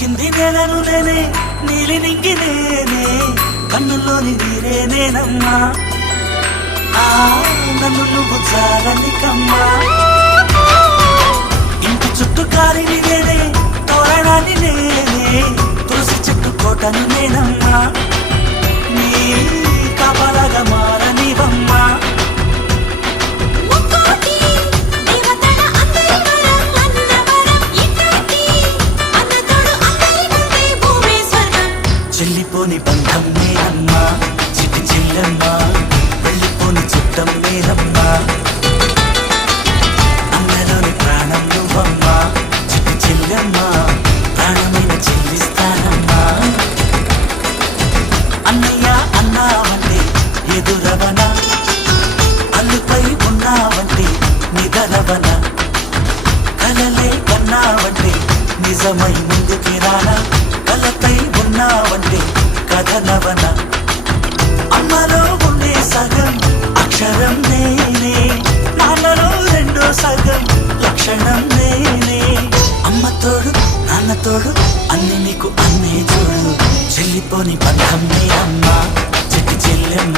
తాకింది నేలను నేనే, నీలి నింగి నేనే, కన్నుల్లోని నీరే నేనమ్మా. నన్ను నువ్వు చాలని కమ్మా. ఇంటి చుట్టూ కారిని నేనే, తోరణాన్ని నేనే, తులసి చెట్టు కోటను నేనమ్మా. నీ కాపలాగా మారనివమ్మా. చెల్లిపోని బంధం నేనమ్మా, చిట్టి చెల్లమ్మా, వెళ్ళిపోని చుట్టం నేనమ్మా. అన్నలోని ప్రాణం నువ్వమ్మా, చిట్టి చెల్లమ్మా, ప్రాణమైన చెల్లిస్తానమ్మా. అన్నయ్య అన్నావంటే ఎదురవన, అల్లుపై ఉన్నావంటే నిదరవన, కలలే కన్నావంటే నిజమై ముందుకి రానా, కలపై ఉన్నావంటే కథనవన. అమ్మలో ఉండే సగం అక్షరం నేనే, నాన్నలో రెండో సగం లక్షణం నేనే. అమ్మ తోడు నాన్న తోడు అన్ని నీకు అన్నే చూడు, చెల్లిపోని బంధం నే అమ్మా, చిట్టి చెల్లెమ్మ.